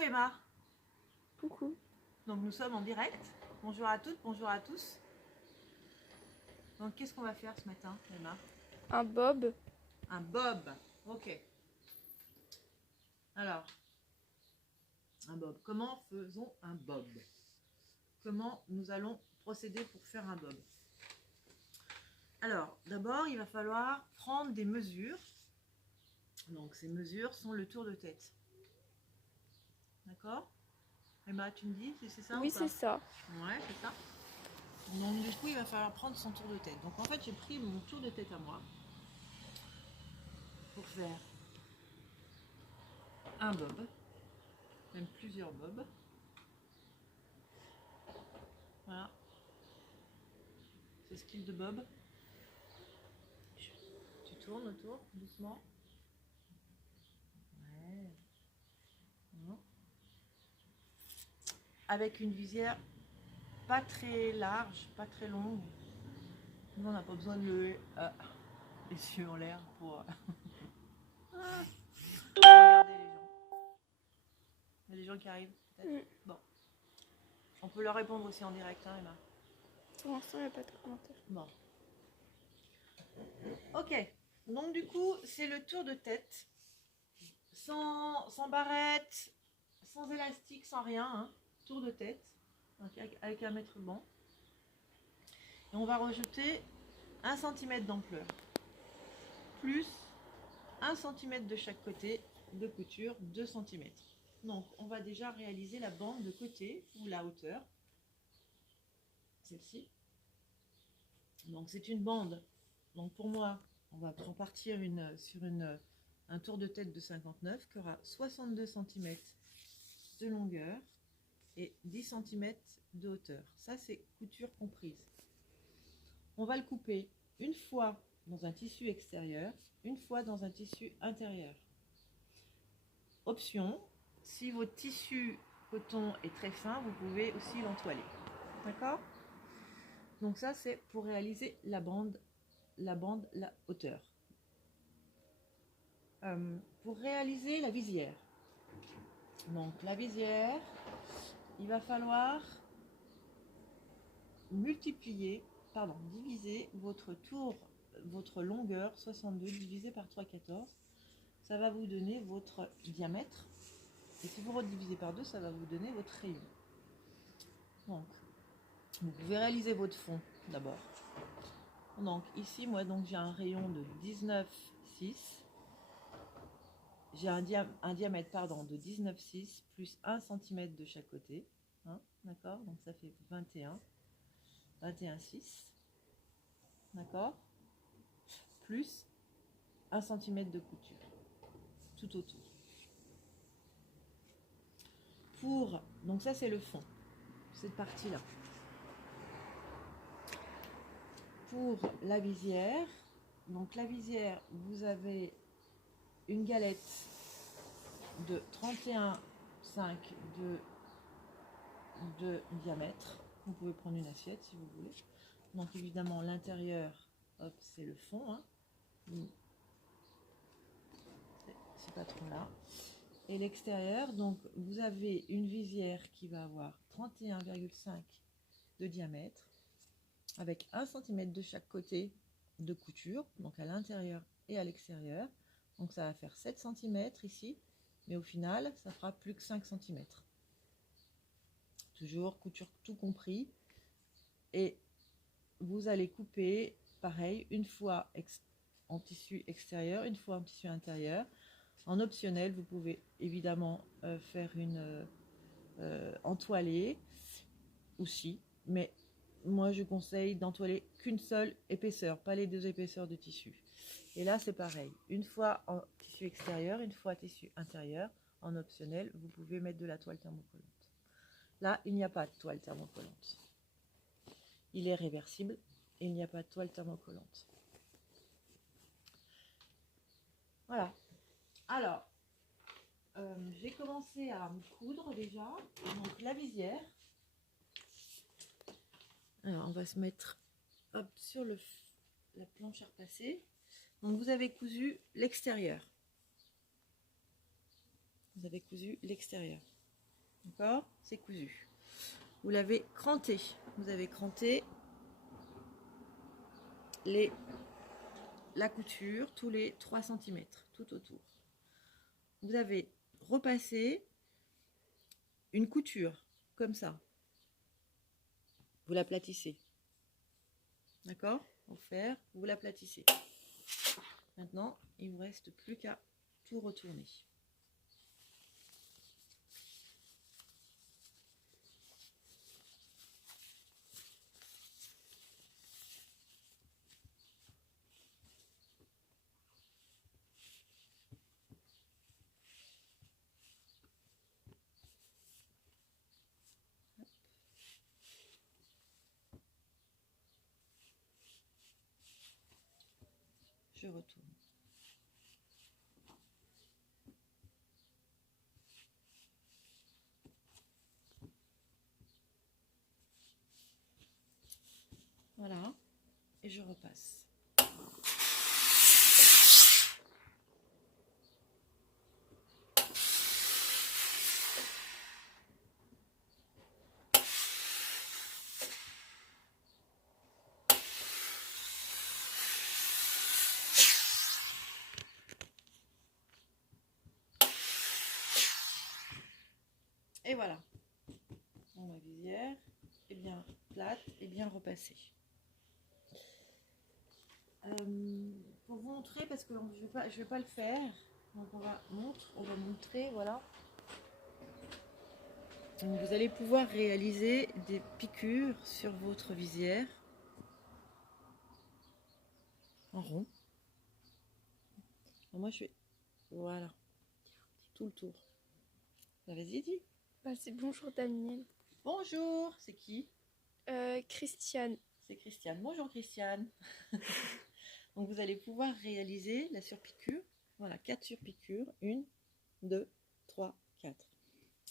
Coucou Emma. Coucou. Donc nous sommes en direct. Bonjour à toutes, bonjour à tous. Donc qu'est-ce qu'on va faire ce matin, Emma? Un bob. Un bob. Ok. Alors, un bob. Comment faisons un bob? Comment nous allons procéder pour faire un bob? Alors, d'abord, il va falloir prendre des mesures. Donc ces mesures sont le tour de tête. D'accord? Emma, tu me dis si c'est ça Oui, ou pas? c'est ça. Ouais, c'est ça. Donc du coup, il va falloir prendre son tour de tête. Donc en fait, j'ai pris mon tour de tête à moi pour faire un bob, même plusieurs bobs. Voilà. C'est skill de bob. Tu tournes autour, doucement. Ouais. Voilà. Avec une visière pas très large, pas très longue. Nous, on n'a pas besoin de lever les yeux en l'air pour regarder les gens. Il y a des gens qui arrivent, peut-être. Bon. On peut leur répondre aussi en direct, hein, Emma. Pour l'instant, il n'y a pas de commentaire. Bon. Ok. Donc du coup, c'est le tour de tête. Sans barrette, sans élastique, sans rien. Hein. Tour de tête. Donc, avec un mètre banc. Et on va rejeter 1 cm d'ampleur. Plus 1 cm de chaque côté de couture, 2 cm. Donc on va déjà réaliser la bande de côté ou la hauteur. Celle-ci. Donc c'est une bande. Donc pour moi, on va partir sur un tour de tête de 59 qui aura 62 cm de longueur et 10 cm de hauteur. Ça c'est couture comprise. On va le couper une fois dans un tissu extérieur, une fois dans un tissu intérieur. Option, si votre tissu coton est très fin, vous pouvez aussi l'entoiler. D'accord? Donc ça c'est pour réaliser la hauteur. Pour réaliser la visière. Donc la visière, il va falloir diviser votre longueur 62 divisé par 3,14. Ça va vous donner votre diamètre. Et si vous redivisez par 2, ça va vous donner votre rayon. Donc, vous pouvez réaliser votre fond d'abord. Donc ici, moi, j'ai un rayon de 19,6. J'ai un diamètre de 19,6 plus 1 cm de chaque côté. Hein, d'accord? Donc ça fait 21,6. D'accord? Plus 1 cm de couture. Tout autour. Donc ça c'est le fond. Cette partie-là. Pour la visière, donc la visière, vous avez une galette de 31,5 de diamètre. Vous pouvez prendre une assiette si vous voulez. Donc évidemment l'intérieur, hop, c'est le fond. Hein. C'est pas trop là. Et l'extérieur, donc vous avez une visière qui va avoir 31,5 de diamètre avec 1 cm de chaque côté de couture, donc à l'intérieur et à l'extérieur. Donc ça va faire 7 cm ici, mais au final, ça fera plus que 5 cm. Toujours couture tout compris. Et vous allez couper, pareil, une fois en tissu extérieur, une fois en tissu intérieur. En optionnel, vous pouvez évidemment faire une entoilée aussi, mais moi je conseille d'entoiler qu'une seule épaisseur, pas les deux épaisseurs de tissu. Et là c'est pareil, une fois en tissu extérieur, une fois tissu intérieur. En optionnel, vous pouvez mettre de la toile thermocollante. Là, il n'y a pas de toile thermocollante. Il est réversible et il n'y a pas de toile thermocollante. Voilà. Alors, j'ai commencé à me coudre déjà. Donc la visière. Alors on va se mettre hop, sur la planche à repasser. Donc vous avez cousu l'extérieur. Vous avez cousu l'extérieur. D'accord? C'est cousu. Vous l'avez cranté. Vous avez cranté la couture tous les 3 cm, tout autour. Vous avez repassé une couture, comme ça. Vous l'aplatissez. D'accord? Pour faire, vous l'aplatissez. Maintenant, il ne vous reste plus qu'à tout retourner. Je retourne. Voilà. Et je repasse. Et voilà. Bon, ma visière est bien plate et bien repassée. Pour vous montrer, parce que je vais pas le faire, donc on va montrer, voilà. Donc vous allez pouvoir réaliser des piqûres sur votre visière en rond. Alors moi je fais, voilà, tout le tour. Vas-y, dis. Bah, c'est bonjour Daniel. Bonjour, c'est qui? Christiane. C'est Christiane. Bonjour Christiane. Donc vous allez pouvoir réaliser la surpiqûre. Voilà, 4 surpiqûres. 1, 2, 3, 4.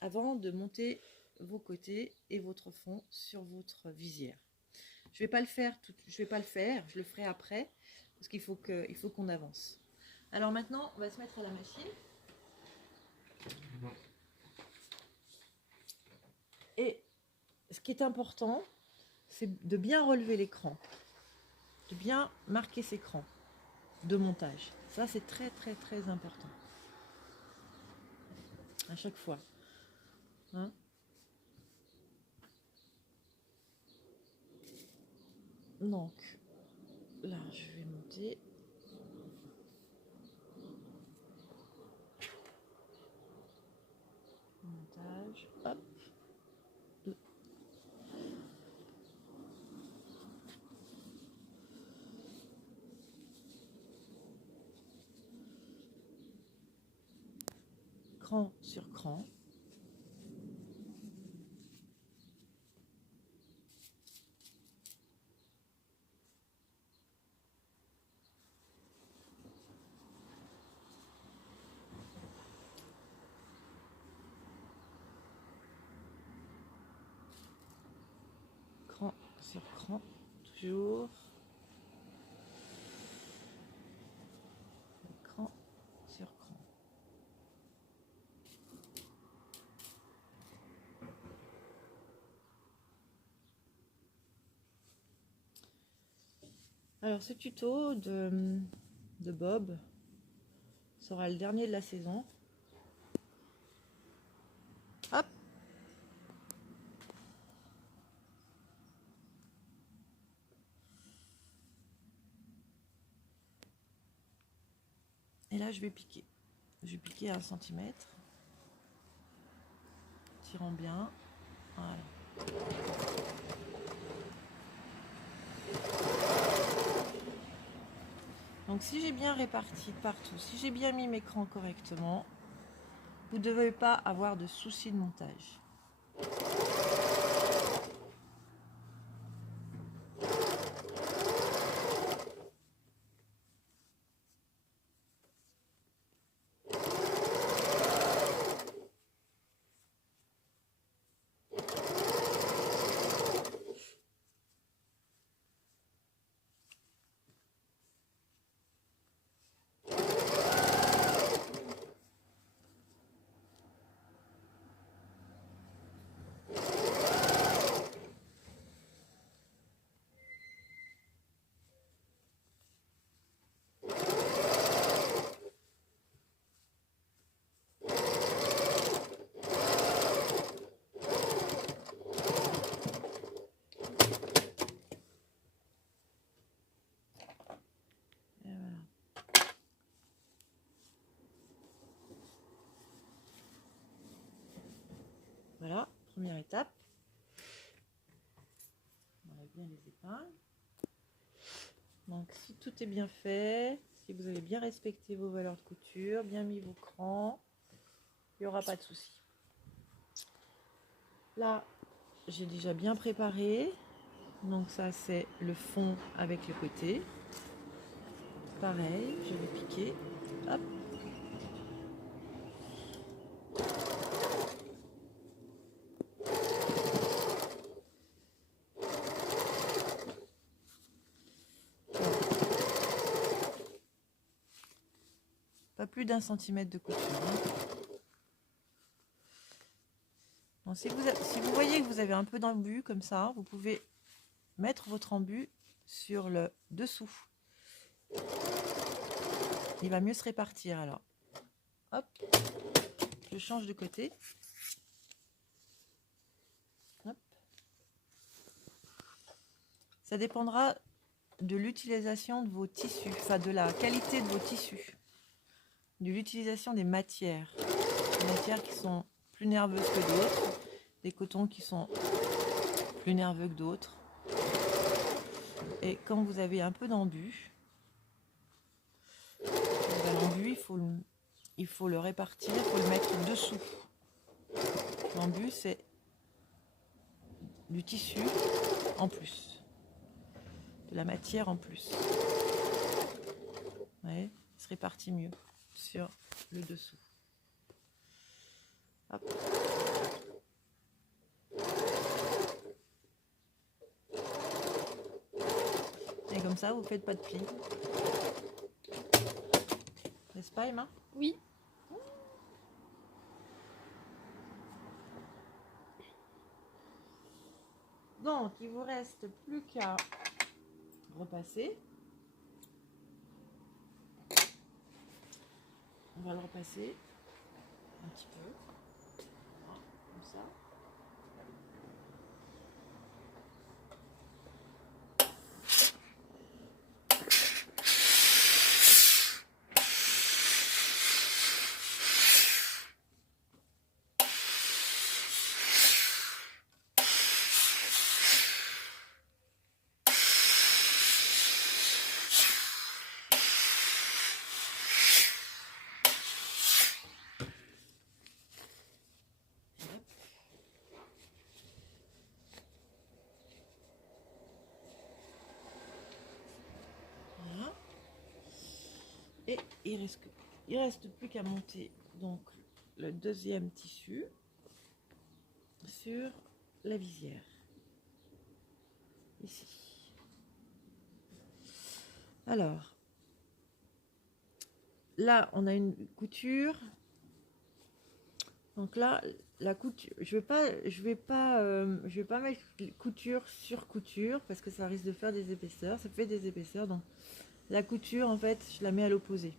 Avant de monter vos côtés et votre fond sur votre visière. Je vais pas le faire, je le ferai après parce qu'il faut qu'on avance. Alors maintenant, on va se mettre à la machine. Et ce qui est important, c'est de bien relever l'écran, de bien marquer ces crans de montage. Ça, c'est très très très important. À chaque fois. Hein? Donc, là, je vais monter. Montage. Hop. Cran sur cran. Cran sur cran. Toujours. Cran sur cran. Alors, ce tuto de Bob sera le dernier de la saison. Hop. Et là, je vais piquer. Je vais piquer à 1 cm. Tirant bien. Voilà. Donc si j'ai bien réparti partout, si j'ai bien mis mes crans correctement, vous ne devez pas avoir de soucis de montage. Donc si tout est bien fait, si vous avez bien respecté vos valeurs de couture, bien mis vos crans, il n'y aura pas de souci. Là, j'ai déjà bien préparé. Donc ça, c'est le fond avec le côté. Pareil, je vais piquer. Hop. Pas plus d'1 centimètre de couture. Bon, si vous voyez que vous avez un peu d'embu comme ça, vous pouvez mettre votre embu sur le dessous. Il va mieux se répartir alors. Hop, je change de côté. Hop. Ça dépendra de l'utilisation de vos tissus, enfin de la qualité de vos tissus, de l'utilisation des matières. Des matières qui sont plus nerveuses que d'autres, des cotons qui sont plus nerveux que d'autres. Et quand vous avez un peu d'embu, l'embu, il faut le répartir, il faut le mettre dessous. L'embu, c'est du tissu en plus, de la matière en plus. Vous voyez, il se répartit mieux sur le dessous. Hop. Et comme ça, vous ne faites pas de plis. N'est-ce pas, Emma? Oui. Donc, il vous reste plus qu'à repasser. On va le repasser un petit peu. Voilà, comme ça. Et il reste plus qu'à monter donc le deuxième tissu sur la visière. Ici. Alors, là, on a une couture. Donc là, la couture, je vais pas mettre couture sur couture parce que ça risque de faire des épaisseurs. Ça fait des épaisseurs, donc la couture, en fait, je la mets à l'opposé.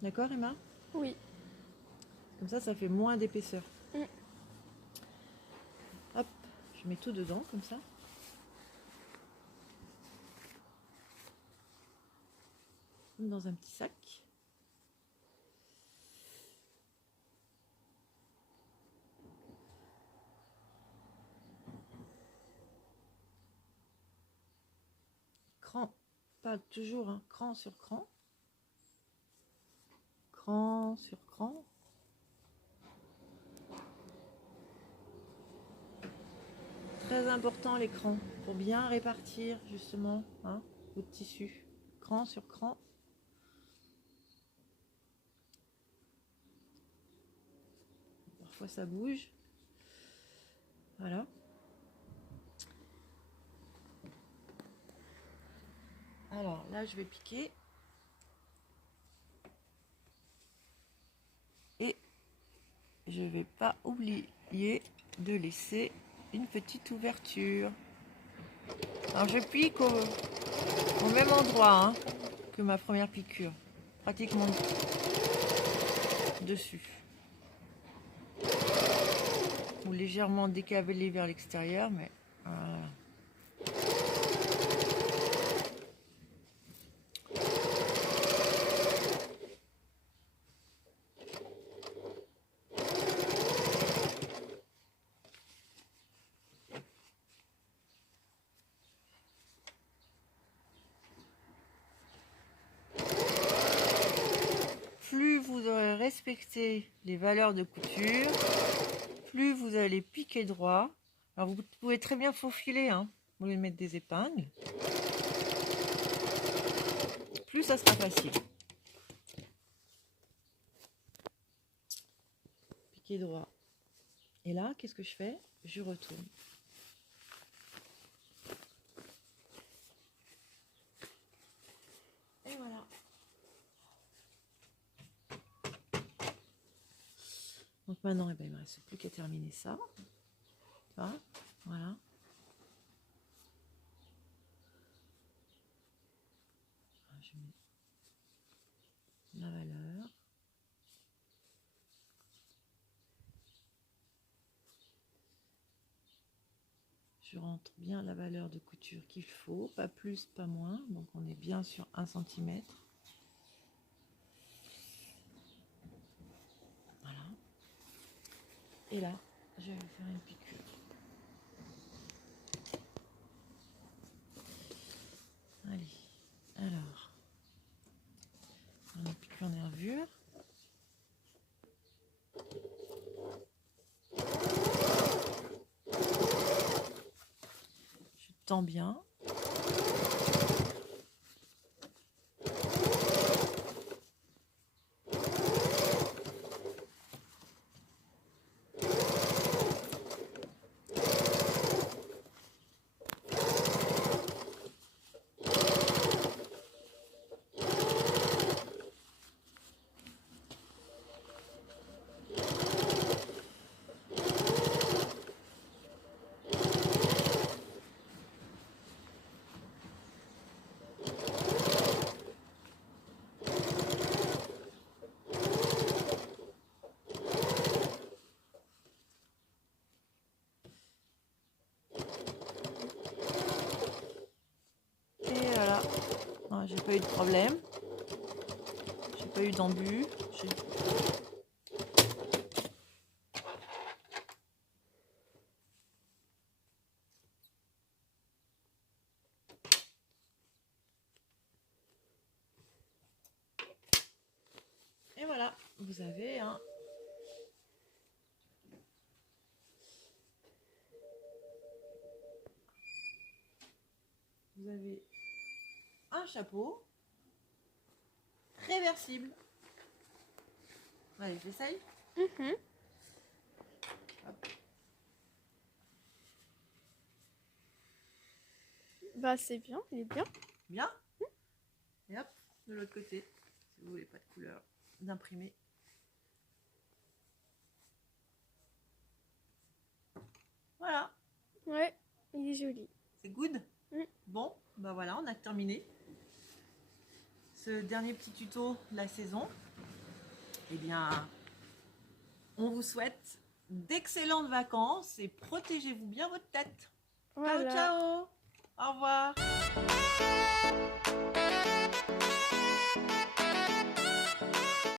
D'accord, Emma? Oui. Comme ça fait moins d'épaisseur. Mm. Hop, je mets tout dedans, comme ça. Dans un petit sac. Cran, pas toujours, hein, cran sur cran. Cran sur cran. Très important les crans pour bien répartir justement votre tissu. Cran sur cran. Parfois ça bouge. Voilà. Alors là je vais piquer. Et je vais pas oublier de laisser une petite ouverture. Alors je pique au même endroit que ma première piqûre, pratiquement dessus, ou légèrement décalé vers l'extérieur, mais voilà. respecter les valeurs de couture, plus vous allez piquer droit. Alors vous pouvez très bien faufiler, hein, au lieu de mettre des épingles. Plus ça sera facile. Piquer droit. Et là, qu'est-ce que je fais? Je retourne. Et voilà. Donc maintenant, il ne me reste plus qu'à terminer ça. Voilà. Je mets la valeur. Je rentre bien la valeur de couture qu'il faut, pas plus, pas moins. Donc on est bien sur 1 cm. Voilà. Et là, je vais faire une piqûre. Allez, alors, on a piqûre nervure. Je tends bien. J'ai pas eu de problème, j'ai pas eu d'embûches. Et voilà, vous avez un chapeau réversible. Allez, j'essaye. Bah c'est bien, il est bien. Bien. Et hop, de l'autre côté, si vous voulez pas de couleur, d'imprimer. Voilà. Ouais, il est joli. C'est good. Bon, bah voilà, on a terminé ce dernier petit tuto de la saison. Eh bien, on vous souhaite d'excellentes vacances et protégez-vous bien votre tête. Voilà. Ciao, ciao. Au revoir.